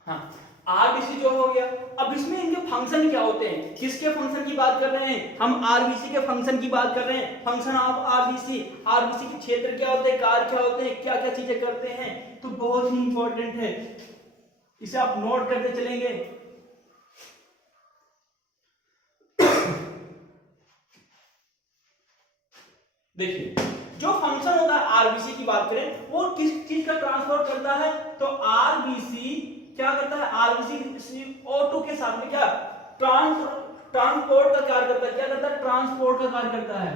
हाँ, आरबीसी जो हो गया। अब इसमें इनके फंक्शन क्या होते हैं, किसके फंक्शन की बात कर रहे हैं हम, आरबीसी के फंक्शन की बात कर रहे हैं। फंक्शन ऑफ आरबीसी, आरबीसी के क्षेत्र क्या होते हैं, कार्य क्या होते हैं, क्या क्या चीजें करते हैं, तो बहुत ही इंपॉर्टेंट है, इसे आप नोट करते चलेंगे। देखिए, जो फंक्शन होता है आरबीसी की बात करें, वो किस चीज का ट्रांसपोर्ट करता है, तो आरबीसी क्या करता है, आरबीसी O2 के साथ में क्या ट्रांसपोर्ट का कार्य करता है, क्या करता है, ट्रांसपोर्ट का कार्य करता है।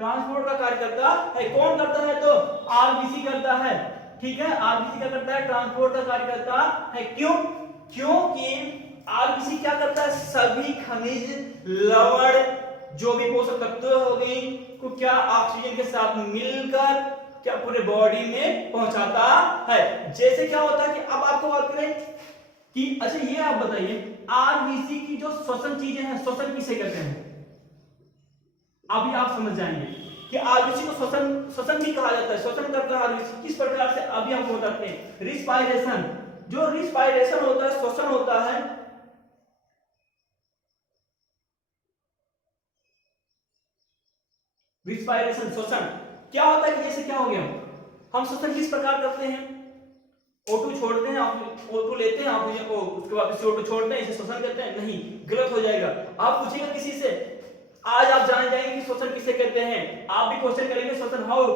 ट्रांसपोर्ट का कार्य करता है, कौन करता है, तो आरबीसी करता है। ठीक है, आरबीसी क्या करता है, ट्रांसपोर्ट का कार्य करता है। क्यों, क्योंकि आरबीसी क्या करता है, सभी खनिज, लवण, जो भी पोषक तत्व हो गई को क्या ऑक्सीजन के साथ मिलकर क्या पूरे बॉडी में पहुंचाता है। जैसे क्या होता है कि अब आपको बात करें कि अच्छा ये आप बताइए, आरबीसी की जो श्वसन चीजें हैं, श्वसन किसे कहते हैं, अभी आप समझ जाएंगे कि आरबीसी को श्वसन भी कहा जाता है। श्वसन करता है आरबीसी किस प्रकार से, अभी हम बताते हैं। रिस्पायरेशन, जो रिस्पायरेशन होता है, श्वसन होता है, रिस्पायरेशन श्वसन क्या होता है, जैसे क्या हो गया, हम श्वसन किस प्रकार करते हैं, O2 छोड़ते हैं, O2 लेते हैं ऑक्सीजन को, उसके बाद O2 छोड़ते हैं, इसे श्वसन करते हैं, नहीं, गलत हो जाएगा। आप पूछेगा किसी से आज आप जान जाएंगे कि श्वसन किसे कहते हैं। आप भी क्वेश्चन करेंगे श्वसन हाउ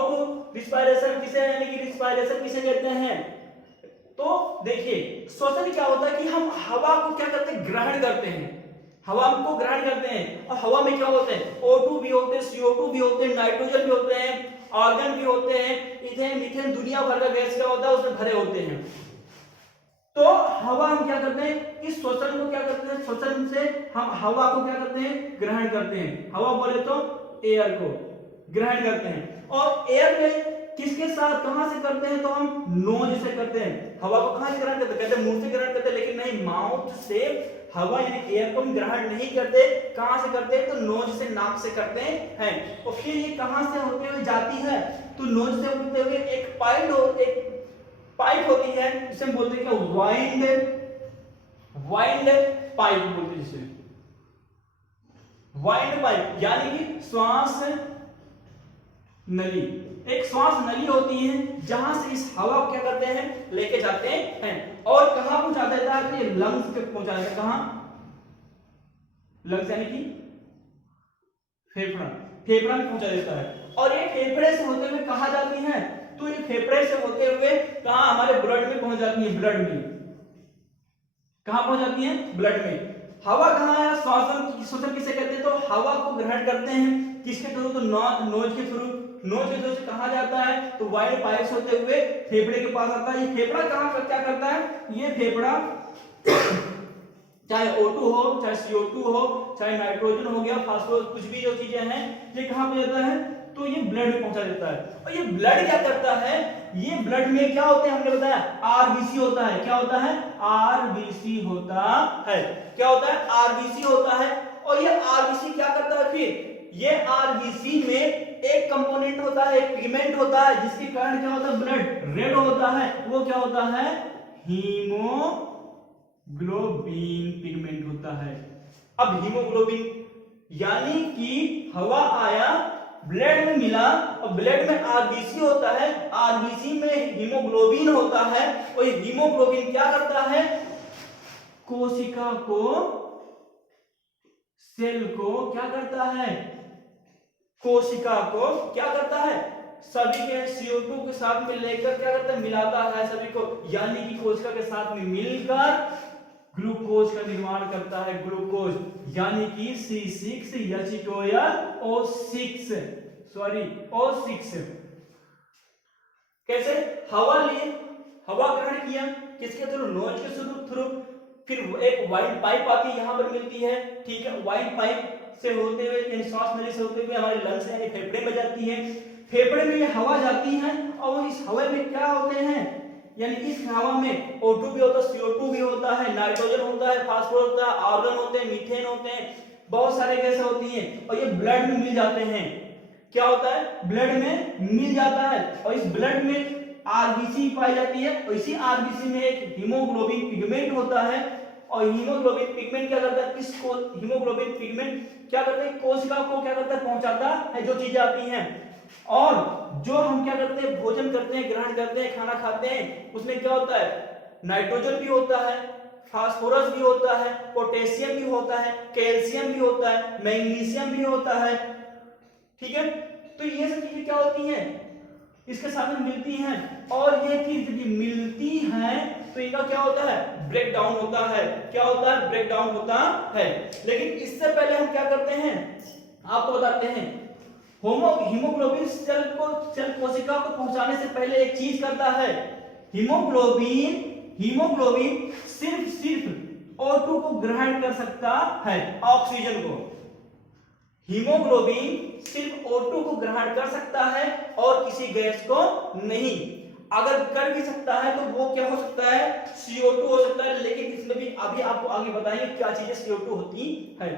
टू रिस्पायरेशन किसे, यानी कि रिस्पायरेशन किसे कहते हैं। तो देखिए श्वसन क्या होता है कि हम हवा को क्या करते हैं, ग्रहण करते हैं, हवा को ग्रहण करते हैं। और हवा में क्या होते हैं, O2 भी होते हैं, CO2 भी होते हैं, नाइट्रोजन भी होते हैं, ऑर्गन भी होते हैं, इथेन मीथेन दुनिया भर का गैस क्या होता है उसमें भरे होते हैं। तो हवा हम क्या करते हैं, इस श्वसन को क्या करते हैं, श्वसन से हम हवा को क्या करते हैं, ग्रहण करते हैं। हवा बोले तो एयर को ग्रहण करते हैं। और एयर में किसके साथ कहां से करते हैं, तो हम नोज से करते हैं। हवा को कहां से ग्रहण करते हैं, कहते हैं मुंह से ग्रहण करते हैं, लेकिन नहीं, माउथ से हवा यानी एयर को हम ग्रहण नहीं करते। कहां से करते हैं, तो नोज से, नाक से करते हैं। और फिर ये कहां से होते हुए जाती है, तो नोज से होते हुए एक पाइप होती है, जिसे हम बोलते हैं क्या, वाइंड पाइप बोलते हैं जिसे, वाइंड पाइप यानी कि श्वास नली। एक श्वास नली होती है जहां से इस हवा को क्या करते हैं, लेके जाते हैं। और कहां पहुंचा देता है, तो ये लंग्स पे पहुंचा देता है। कहां, लंग्स यानी कि फेफड़ा में पहुंचा देता है। और ये फेफड़े से होते हुए कहां जाती है, तो ये फेफड़े से होते हुए कहां, हमारे ब्लड में पहुंच जाती है। ब्लड में कहां पहुंच जाती है, ब्लड में। हवा कहां है, श्वसन किसे कहते हैं, तो हवा को ग्रहण करते हैं किसके थ्रू, तो नोज के थ्रू। नोज के थ्रू से कहां जाता है, तो वाइड पाइप्स होते हुए फेफड़े के पास आता है। ये फेफड़ा कहां क्या करता है, ये फेफड़ा चाहे O2 हो, चाहे CO2 हो, चाहे नाइट्रोजन हो गया, फास्फोरस, कुछ भी जो चीजें हैं, ये कहां पे जाता है, तो ये ब्लड में पहुंचा देता है। और ये ब्लड क्या करता है, ये ब्लड में क्या होते हैं, हमने बताया आरबीसी होता है। क्या होता है, आरबीसी होता है। क्या होता है, आरबीसी होता है। और ये आरबीसी क्या करता है, फिर ये आरबीसी में एक कंपोनेंट होता है, एक पिगमेंट होता है, जिसके कारण क्या होता है, ब्लड रेड होता है। वो क्या होता है, हीमोग्लोबिन पिगमेंट होता है। अब हीमोग्लोबिन यानी कि हवा आया, ब्लड में मिला, और ब्लड में आरबीसी होता है, आरबीसी में हीमोग्लोबिन होता है। और ये हीमोग्लोबिन क्या करता है, कोशिका को, सेल को क्या करता है, कोशिका को क्या करता है, सभी के CO2 के साथ में लेकर क्या करता है, मिलाता है सभी को, यानी कि कोशिका के साथ में मिलकर ग्लूकोज का निर्माण करता है। ग्लूकोज यानी कि O6 कैसे, हवा लिए, हवा ग्रहण किया किसके थ्रू, नोज के थ्रू। फिर एक वाइड पाइप आती है, यहां पर मिलती है, ठीक है। वाइड पाइप से होते हुए यानी श्वास नली से होते हुए हमारे लंग्स यानी फेफड़े में जाती है। फेफड़े में ये हवा जाती है, और इस हवा में क्या होते हैं, यानी इस हवा में O2 भी होता है, CO2 भी होता है, नाइट्रोजन होता है, फास्फोरस होता है, आर्गन होते हैं, मीथेन होते हैं, बहुत सारे गैसें होती हैं। और ये ब्लड में मिल जाते हैं। क्या होता है, ब्लड में मिल जाता है। और इस ब्लड में आरबीसी पाई जाती है, और इसी आरबीसी में एक हीमोग्लोबिन पिगमेंट होता है। और हीमोग्लोबिन पिगमेंट क्या करता है, किसको, हीमोग्लोबिन पिगमेंट क्या करता है, कोशिका को क्या करता है, पहुंचाता है जो चीजें आती हैं। और जो हम क्या करते हैं, भोजन करते हैं, ग्रहण करते हैं, खाना खाते हैं, उसमें क्या होता है, नाइट्रोजन भी होता है, फास्फोरस भी होता है, पोटेशियम भी होता है, कैल्शियम भी होता है, मैग्नीशियम भी होता है, ठीक है। तो ये सब चीजें क्या होती हैं, इसके साथ में मिलती हैं। और ये चीज जब मिलती हैं तो इनका क्या होता है, ब्रेक डाउन होता है। क्या होता है, ब्रेक डाउन होता है। लेकिन इससे पहले हम क्या करते हैं, आपको बताते हैं। हीमोग्लोबिन सेल कोशिका को पहुंचाने से पहले एक चीज करता है। हीमोग्लोबिन सिर्फ O2 को ग्रहण कर सकता है, ऑक्सीजन को। हीमोग्लोबिन सिर्फ O2 को ग्रहण कर सकता है और किसी गैस को नहीं। अगर कर भी सकता है तो वो क्या हो सकता है, CO2 हो सकता है। लेकिन इसमें भी अभी आपको आगे बताएंगे क्या चीजें CO2 होती है।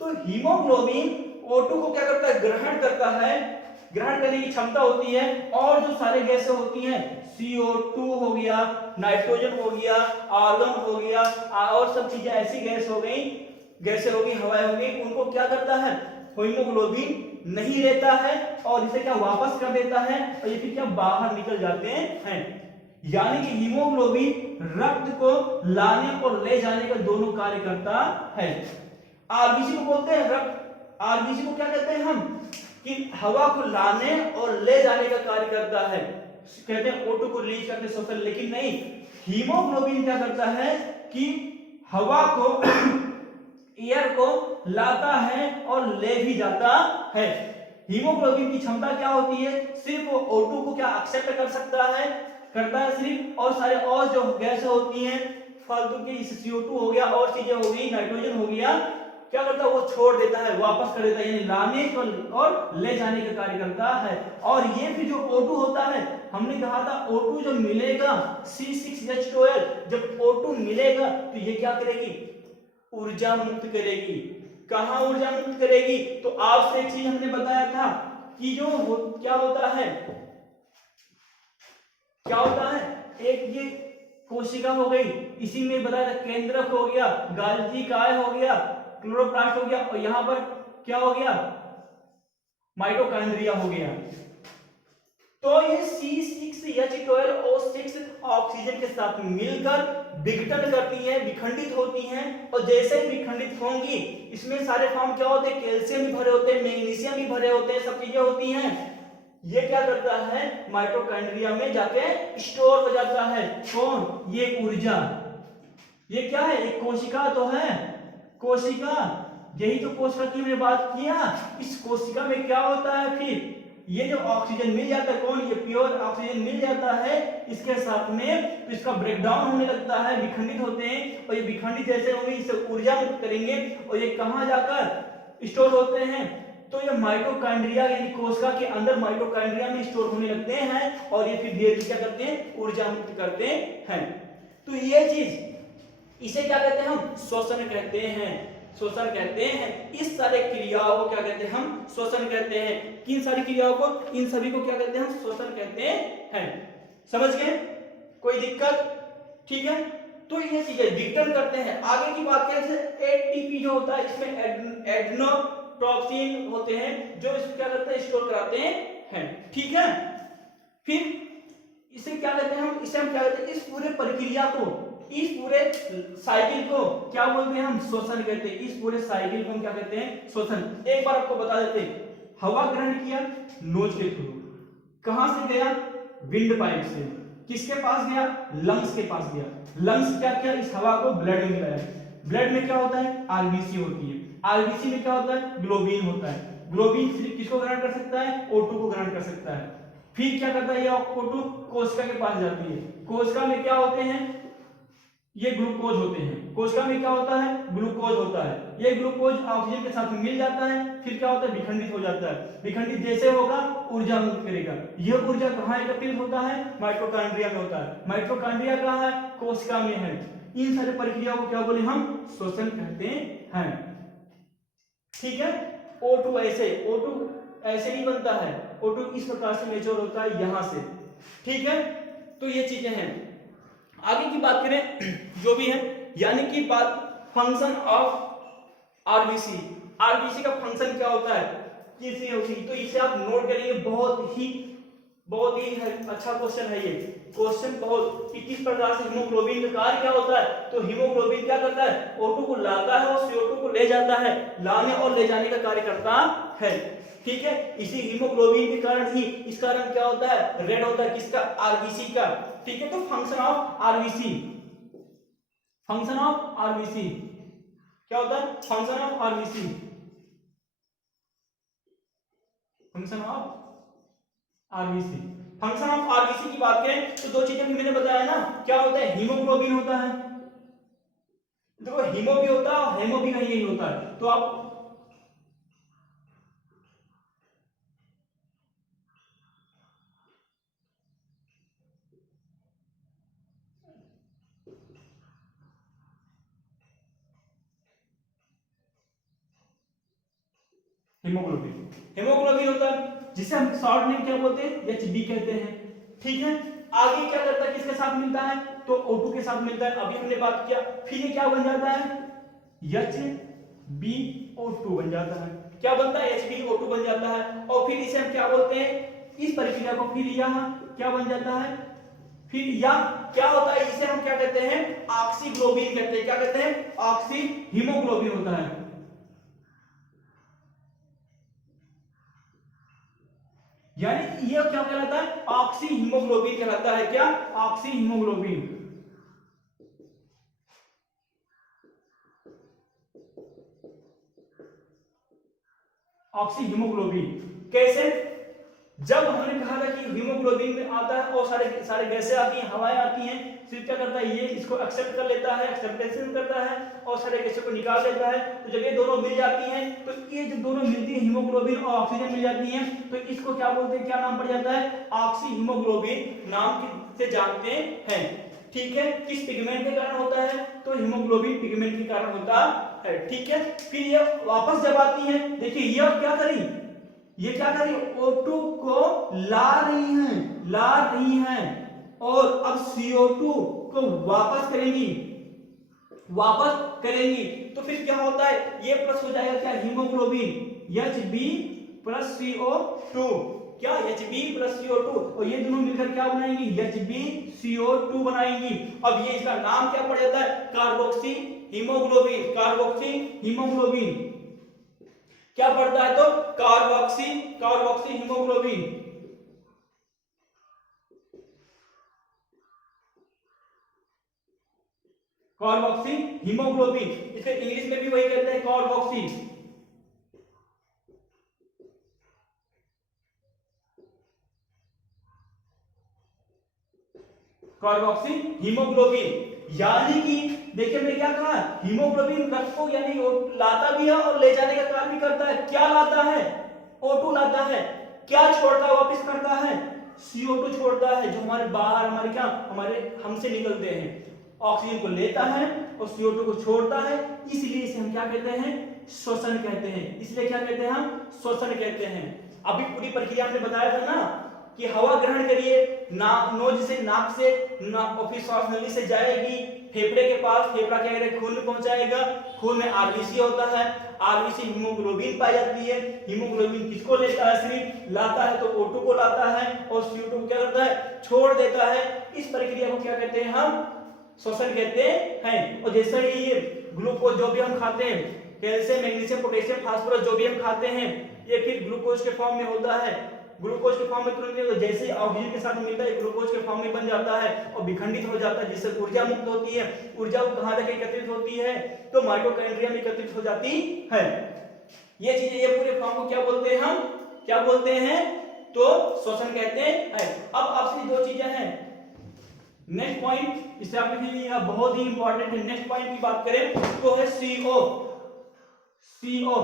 तो हीमोग्लोबिन O2 को क्या करता है, ग्रहण करता है, ग्रहण करने की क्षमता होती है। और जो सारे गैसें होती हैं, CO2 हो गया, नाइट्रोजन हो गया, आर्गन हो गया, और सब चीजें ऐसी गैसें हो गई, हवाएं हो गई, उनको क्या करता है, हीमोग्लोबिन नहीं लेता है और इसे क्या वापस कर देता है, और ये फिर क्या बाहर निकल जाते हैं। यानी कि हीमोग्लोबिन रक्त को लाने और ले जाने का दोनों कार्य करता है। आरबीसी को बोलते हैं रक्त आरबीसी को क्या कहते हैं हम कि हवा को लाने और ले जाने का कार्य करता है, कहते हैं O2 को रिलीज करते श्वसन। लेकिन नहीं, हीमोग्लोबिन क्या करता है कि हवा को एयर को लाता है और ले भी जाता है। हीमोग्लोबिन की क्षमता क्या होती है, सिर्फ वो O2 को क्या एक्सेप्ट कर सकता है, करता है सिर्फ, और सारे और जो गैसें होती हैं फालतू की, CO2 हो गया और चीजें हो गई, नाइट्रोजन हो गया, क्या करता है वो छोड़ देता है, वापस कर देता है, यानी लाने और ले जाने का कार्य करता है। और ये फिर जो O2 होता है, हमने कहा था O2 जब मिलेगा C6H12, जब O2 मिलेगा तो ये क्या करेगी, ऊर्जा मुक्त करेगी। कहां ऊर्जा मुक्त करेगी, तो आपसे एक चीज हमने बताया था कि जो क्या होता है, एक ये कोशिका हो गई, इसी में बताया था केंद्रक हो गया, गाल्जी काय हो गया, क्लोरोप्लास्ट हो गया, और यहां पर क्या हो गया, माइटोकॉन्ड्रिया हो गया। तो ये C6H12O6 ऑक्सीजन के साथ मिलकर विघटन करती है, विखंडित होती हैं, और जैसे ही विखंडित होंगी इसमें सारे फॉर्म क्या होते हैं, कैल्शियम भी भरे होते हैं, मैग्नीशियम भी भरे होते हैं, सब चीजें होती हैं। ये क्या करता है, माइटोकॉन्ड्रिया में जाके स्टोर हो जाता है। कौन, ये ऊर्जा। ये क्या है, एक कोशिका तो है, कोशिका, यही तो कोशिका की हमने बात किया। इस कोशिका में क्या होता है, फिर ये जो ऑक्सीजन मिल जाता है, कौन, ये प्योर ऑक्सीजन मिल जाता है, इसके साथ में तो इसका ब्रेकडाउन होने लगता है, विखंडित होते हैं, और ये विखंडित जैसे होंगे इसे ऊर्जा मुक्त करेंगे, और ये कहां जाकर स्टोर होते हैं, तो ये माइटोकॉन्ड्रिया यानी कोशिका के अंदर माइटोकॉन्ड्रिया में स्टोर होने लगते हैं, और ये फिर धीरे धीरे क्या करते हैं, ऊर्जा मुक्त करते हैं। तो ये चीज, इसे क्या कहते हैं हम, श्वसन कहते हैं, श्वसन कहते हैं। इस सारे क्रियाओं को क्या कहते हैं हम, श्वसन कहते हैं। किन सारी क्रियाओं को, इन सभी को क्या कहते हैं हम, श्वसन कहते हैं। समझ गए, कोई दिक्कत, ठीक है। तो ये चीजें विघटन करते हैं। आगे की बात करें, एटीपी जो होता है, इसमें एडेनोटॉक्सिन होते हैं जो इसको क्या करते हैं, स्टोर कराते हैं, ठीक है। फिर इसे क्या कहते हैं हम, इसे हम क्या कहते हैं, इस पूरे प्रक्रिया को, इस पूरे साइकिल को क्या बोलते हैं हम, श्वसन कहते हैं। इस पूरे साइकिल को हम क्या कहते हैं, श्वसन। एक बार आपको बता देते हैं, हवा ग्रहण किया नोज के थ्रू, कहां से गया, विंड पाइप से, किसके पास गया, लंग्स के पास गया, लंग्स क्या किया, इस हवा को ब्लड में मिलाया, ब्लड में क्या होता है, आरबीसी होती है, आरबीसी में क्या होता है, ग्लोबिन होता है, ग्लोबिन सिर्फ किसको ग्रहण कर सकता है, O2 को ग्रहण कर सकता है। फिर क्या करता है, ये O2 कोशिका के पास जाती है, कोशिका में क्या होते हैं, ये ग्लूकोज होते हैं, कोशिका में क्या होता है, ग्लूकोज होता है, ये ग्लूकोज ऑक्सीजन के साथ मिल जाता है, फिर क्या होता है, विखंडित हो जाता है, विखंडित जैसे होगा ऊर्जा मुक्त करेगा। यह ऊर्जा कहां एकत्रित होता है, माइटोकॉन्ड्रिया में होता है। माइटोकॉन्ड्रिया कहां है, कोशिका में है। इन सारी प्रक्रियाओं को क्या बोले हम, श्वसन कहते हैं, ठीक है। O2 ऐसे ही बनता है, O2 इस प्रकार से मेच्योर होता है यहां से, ठीक है। तो ये चीजें हैं। आगे की बात करें जो भी है, यानी कि बात फंक्शन ऑफ आरबीसी, आरबीसी का फंक्शन क्या होता है, किसमें होती है, तो इसे आप नोट करेंगे। बहुत ही अच्छा क्वेश्चन है ये क्वेश्चन, बहुत कि किस प्रकार से हीमोग्लोबिन का कार्य क्या होता है। तो हीमोग्लोबिन क्या करता है, O2 को लाता है और CO2 को ले जाता है, लाने और ले जाने का कार्य करता है, ठीक है। इसी हीमोग्लोबिन के कारण ही इसका रंग क्या होता है, रेड होता है, किसका, आरबीसी का, ठीक है। तो function of RBC, function of RBC क्या होता है, function of RBC, function of RBC, function of RBC की बात करें तो दो चीजें भी मैंने बताया ना, क्या होता है, हीमोग्लोबिन होता है, देखो हीमो भी होता है और हेमो भी नहीं, यही होता है। तो आप हीमोग्लोबिन होता है, जिसे हम शॉर्ट नेम क्या बोलते हैं, HB कहते हैं, ठीक है। आगे क्या करता है, किसके साथ मिलता है, तो O2 के साथ मिलता है, अभी हमने बात किया। फिर ये क्या बन जाता है, HbO2 बन जाता है, क्या बनता है, HbO2 बन जाता है। और फिर इसे हम क्या बोलते हैं, इस प्रक्रिया को फिर यह क्या बन जाता है, फिर यह क्या होता है, इसे हम क्या कहते हैं, ऑक्सीग्लोबिन कहते हैं, क्या कहते हैं, ऑक्सी हीमोग्लोबिन होता है, यानी ये क्या कहलाता है, ऑक्सी हीमोग्लोबिन कहलाता है। क्या, ऑक्सी हीमोग्लोबिन। ऑक्सी हीमोग्लोबिन कैसे, जब हमने कहा था कि हीमोग्लोबिन में आता है और सारे सारे गैसें आती हैं, हवाएं आती हैं, फिर क्या करता है, ये इसको एक्सेप्ट कर लेता है, एक्सेप्टेंस करता है और सारे गैसों को निकाल देता है। तो जब ये दोनों मिल जाती हैं, तो ये जब दोनों मिलती है हीमोग्लोबिन और ऑक्सीजन मिल जाती हैं, तो इसको क्या बोलते हैं, क्या नाम पड़ जाता है, ऑक्सी हीमोग्लोबिन नाम से जानते हैं। ठीक है, किस पिगमेंट के कारण होता है, तो हीमोग्लोबिन पिगमेंट के कारण होता है। ठीक है, फिर ये वापस जब आती है, देखिए ये क्या करी, ये क्या करी, O2 को ला रही हैं और अब CO2 को वापस करेंगी। तो फिर क्या होता है, ये प्लस हो जाएगा क्या, हीमोग्लोबिन Hb प्लस CO2, क्या Hb प्लस CO2, और ये दोनों मिलकर क्या बनाएंगी, HbCO2 बनाएंगी। अब ये इसका नाम क्या पड़ जाता है, कार्बोक्सी हीमोग्लोबिन। क्या पड़ता है, तो कार्बोक्सी हीमोग्लोबिन। कार्बोक्सी हीमोग्लोबिन, इसे इंग्लिश में भी वही कहते हैं, कार्बोक्सी। कार्बोक्सी हीमोग्लोबिन, यानी कि देखिए मैंने क्या कहा, हीमोग्लोबिन रक्त को यानी लाता भी है और ले जाने का कार्य भी करता है। क्या लाता है, O2 लाता है, क्या छोड़ता है, वापस करता है, CO2 छोड़ता है, जो हमारे बाहर हमारे क्या हमारे हमसे निकलते हैं। ऑक्सीजन को लेता है और CO2 को छोड़ता है, इसलिए इसे हम क्या कहते हैं, श्वसन कहते हैं। इसलिए क्या कहते हैं, हम श्वसन कहते हैं। अभी पूरी प्रक्रिया हमने बताया था ना कि हवा ग्रहण करिए, नोज से, नाक से, और फिर श्वास नली से जाएगी फेफड़े के पास, फेफड़ा क्या करेगा, खून में पहुंचाएगा, खून में आरबीसी होता है, आरबीसी हीमोग्लोबिन पाई जाती है। हीमोग्लोबिन किसको लेता है, सिर्फ लाता है तो O2 को लाता है और CO2 को क्या करता है, छोड़ देता है। इस प्रक्रिया को क्या कहते हैं, हम श्वसन कहते हैं। और जैसे ही ये ग्लूकोज जो भी हम खाते हैं, कैल्शियम मैग्नीशियम पोटेशियम फास्फोरस जो भी हम खाते हैं, ये फिर ग्लूकोज के फॉर्म में होता है। ग्लूकोज के फॉर्म में तुरंत नहीं होता, जैसे ही ऑक्सीजन के साथ मिलता है ग्लूकोज के फॉर्म में बन जाता है और विखंडित हो जाता है, जिससे ऊर्जा मुक्त होती है। ऊर्जा कहां तक एकत्रित होती है, तो माइटोकॉन्ड्रिया में एकत्रित हो जाती है। ये चीजें, ये पूरे फॉर्म को क्या बोलते हैं, हम क्या बोलते हैं, तो श्वसन कहते हैं। अब आपसे दो चीजें हैं, नेक्स्ट पॉइंट इसे आप लिख लीजिएगा, बहुत ही इंपॉर्टेंट है। नेक्स्ट पॉइंट की बात करें तो है CO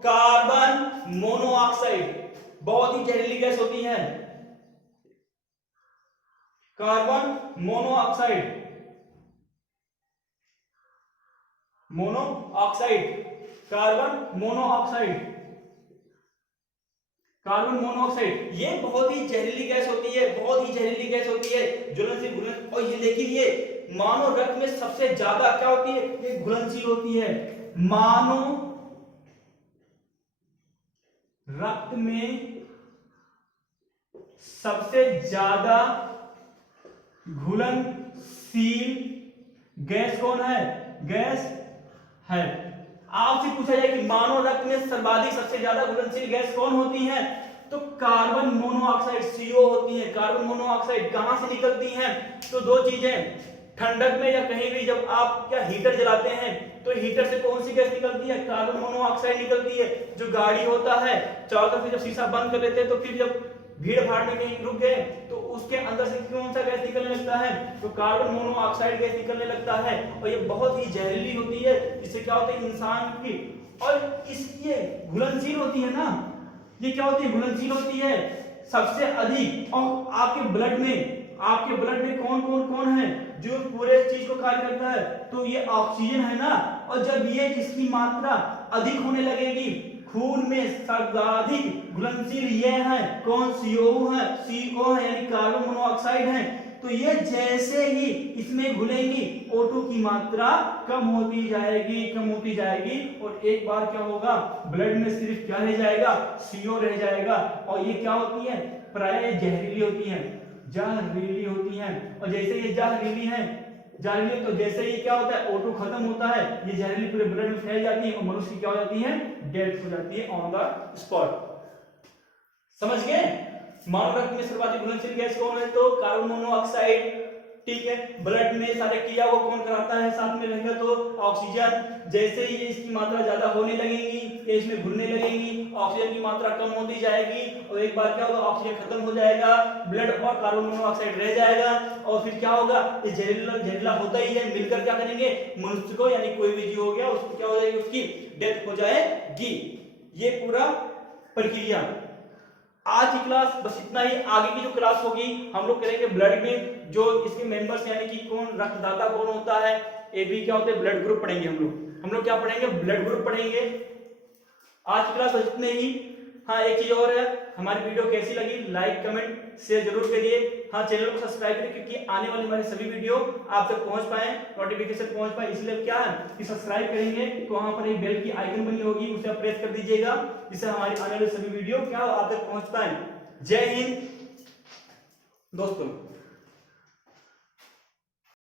कार्बन मोनोऑक्साइड, बहुत ही जहरीली गैस होती है। कार्बन मोनोऑक्साइड, कार्बन मोनोऑक्साइड, ये बहुत ही जहरीली गैस होती है, ज्वलनशील। और ये लेकिन ये मानव रक्त में सबसे ज्यादा क्या होती है, ये घुलनशील होती है। मानव रक्त में सबसे ज्यादा घुलनशील गैस कौन है, आपसे पूछा जाए कि मानव रक्त में सर्वाधिक सबसे ज्यादा घुलनशील गैस कौन होती है, तो कार्बन मोनोऑक्साइड CO होती है। कार्बन मोनोऑक्साइड कहां से निकलती है, तो दो चीजें, ठंडक में या कहीं भी जब आप क्या हीटर जलाते हैं तो हीटर से कौन सी गैस निकलती है, कार्बन मोनोऑक्साइड निकलती है। जो गाड़ी होता है चारों तरफ से जब शीशा बंद कर देते हैं, तो फिर जब भीड़ भाड़ में कहीं रुक गए तो उसके अंदर से कौन सा गैस निकलने लगता है, तो कार्बन मोनोऑक्साइड गैस निकलने लगता है। और ये बहुत ही जहरीली होती है, इससे क्या होता है इंसान की, और इसलिए घुलनशील होती है ना, ये क्या होती है, घुलनशील होती है सबसे अधिक। और आपके ब्लड में कौन है जो पूरे चीज को कार्य करता है, तो ये ऑक्सीजन है ना। और जब ये इसकी मात्रा अधिक होने लगेगी, खून में सर्वाधिक घुलनशील ये है कौन, CO है यानी कार्बन मोनोऑक्साइड है। तो ये जैसे ही इसमें घुलेंगी O2 की मात्रा कम होती जाएगी और एक बार क्या होगा, ब्लड में सिर्फ क्या रह जाएगा, CO रह जाएगा। और ये क्या होती है, प्राय जहरीली होती है। और जैसे ये जहरीली तो जैसे ही क्या होता है, O2 खत्म होता है, ये जहरीली पूरे ब्लड में फैल जाती है और मनुष्य की क्या हो जाती है, डेथ हो जाती है ऑन द स्पॉट। समझ गए। मानव रक्त में सर्वाधिक घुलनशील गैस कौन है? तो कार्बन मोनोऑक्साइड। ठीक है, ब्लड में सारे क्रिया को कौन कराता है साथ में रहेगा? तो ऑक्सीजन। जैसे ही इसकी मात्रा ज्यादा होने लगेगी, ये इसमें घुलने लगेगी, ऑक्सीजन की मात्रा कम होती जाएगी और एक बार क्या होगा, ऑक्सीजन खत्म हो जाएगा, ब्लड और कार्बन मोनोऑक्साइड रह जाएगा और फिर क्या होगा, ये जहरीला जहरीला होता ही है, मिलकर क्या करेंगे, मनुष्य को यानी कोई भी जीव हो गया उसको क्या हो जाएगी, उसकी डेथ हो जाएगी। ये पूरा प्रक्रिया। आज की क्लास बस इतना ही। आगे की जो क्लास होगी हम लोग करेंगे ब्लड में जो इसके मेंबर्स यानी कि कौन रक्तदाता कौन होता है, ए बी क्या होते हैं, ब्लड ग्रुप पढ़ेंगे हम लोग क्या पढ़ेंगे, ब्लड ग्रुप पढ़ेंगे। आज की क्लास बस इतने ही। हाँ, एक चीज और है, हमारी वीडियो कैसी लगी लाइक कमेंट शेयर जरूर करिए। हाँ, चैनल को सब्सक्राइब करिए क्योंकि आने वाली हमारी सभी वीडियो आप तक पहुंच पाए, नोटिफिकेशन पहुंच पाए, इसलिए क्या है कि सब्सक्राइब करेंगे तो वहां पर एक बेल की आइकन बनी होगी, उसे आप प्रेस कर दीजिएगा जिससे हमारी आने वाली सभी वीडियो क्या आप तक पहुंच पाए। जय हिंद दोस्तों।